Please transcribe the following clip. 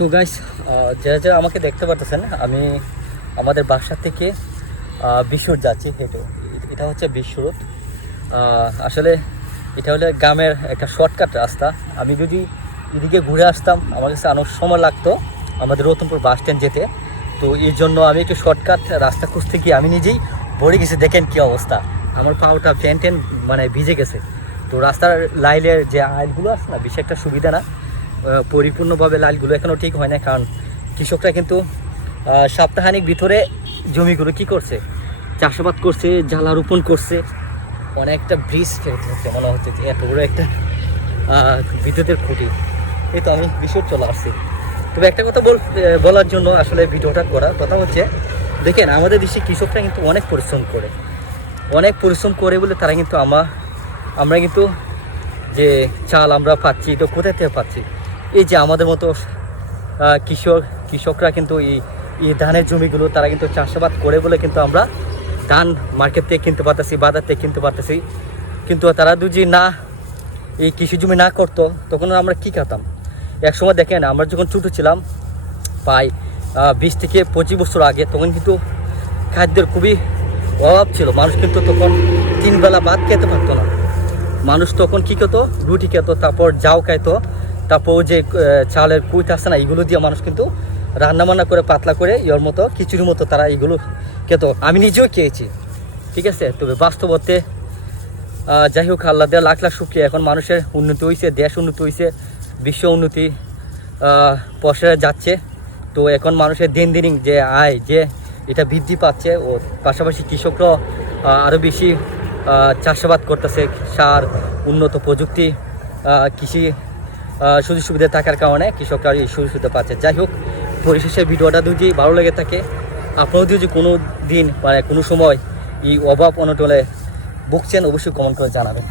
So guys, যারা যারা আমাকে দেখতে পারতেছেন, আমি আমাদের বাসা থেকে বিশুর যাচ্ছি হেঁটে। এটা হচ্ছে বিশুর। আসলে এটা হলো গ্রামের একটা শর্টকাট রাস্তা। আমি যদি এদিকে ঘুরে আসতাম আমার কাছে অনেক সময় লাগতো আমাদের রতনপুর বাস স্ট্যান্ড যেতে। তো এই জন্য আমি একটু শর্টকাট রাস্তা খুঁজতে গিয়ে আমি নিজেই ভরে গেছি। দেখেন কী অবস্থা, আমার পাওটা প্যান ট্যান মানে ভিজে গেছে। তো রাস্তার লাইলের যে আইলগুলো আছে না, বেশি একটা সুবিধা না, পরিপূর্ণভাবে লাইলগুলো এখনও ঠিক হয় না। কারণ কৃষকরা কিন্তু সপ্তাহানিক ভিতরে জমিগুলো কি করছে, চাষাবাদ করছে, জ্বালা রোপণ করছে। অনেকটা ব্রিজ ফেলতে হচ্ছে, মনে হচ্ছে যে এত বড় একটা বিদ্যুতের খুঁটি। এই তো আমি বিষয় চলে আসছি। তবে একটা কথা বলার জন্য আসলে ভিডিওটা করার কথা হচ্ছে, দেখেন আমাদের দেশে কৃষকরা কিন্তু অনেক পরিশ্রম করে বলে তারা কিন্তু আমরা কিন্তু যে চাল আমরা পাচ্ছি, তো কোথায় থেকে পাচ্ছি? এই যে আমাদের মতো কৃষকরা কিন্তু এই ধানের জমিগুলো তারা কিন্তু চাষাবাদ করে বলে কিন্তু আমরা ধান মার্কেট থেকে কিনতে পারতেছি, বাজার থেকে কিনতে পারতেছি। কিন্তু তারা যদি না এই কৃষি জমি না করতো তখন আমরা কী খেতাম? একসময় দেখেন আমরা যখন ছোটো ছিলাম, প্রায় 20 থেকে 25 বছর আগে, তখন কিন্তু খাদ্যের খুবই অভাব ছিল। মানুষ কিন্তু তখন 3 বেলা ভাত খেতে পারতো না। মানুষ তখন কী খেত? রুটি খেত, তারপর জাউ খাইতো, তারপর যে চালের কুইট আছে না, এগুলো দিয়ে মানুষ কিন্তু রান্নাবান্না করে পাতলা করে ইয়ের মতো খিচুড়ির মতো তারা এগুলো খেত। আমি নিজেও খেয়েছি, ঠিক আছে। তবে বাস্তবতে যাই হোক, আল্লাহ দেওয়া লাখ লাখ শুকরিয়া, এখন মানুষের উন্নতি হয়েছে, দেশ উন্নতি হয়েছে, বিশ্ব উন্নতি পশ্চাতে যাচ্ছে। তো এখন মানুষের দিন যে আয় যে এটা বৃদ্ধি পাচ্ছে, ও পাশাপাশি কৃষকরাও আরও বেশি চাষাবাদ করতেছে। সার, উন্নত প্রযুক্তি, কৃষি সুযোগ সুবিধা থাকার কারণে কৃষকরা এই সুযোগ সুবিধা পাচ্ছে। যাই হোক, পরিশেষে ভিডিওটা যদি ভালো লেগে থাকে, আপনারাও যদি কোনো দিন মানে কোনো সময় এই অভাব অনটনে ভুগছেন, অবশ্যই কমেন্ট করে জানাবেন।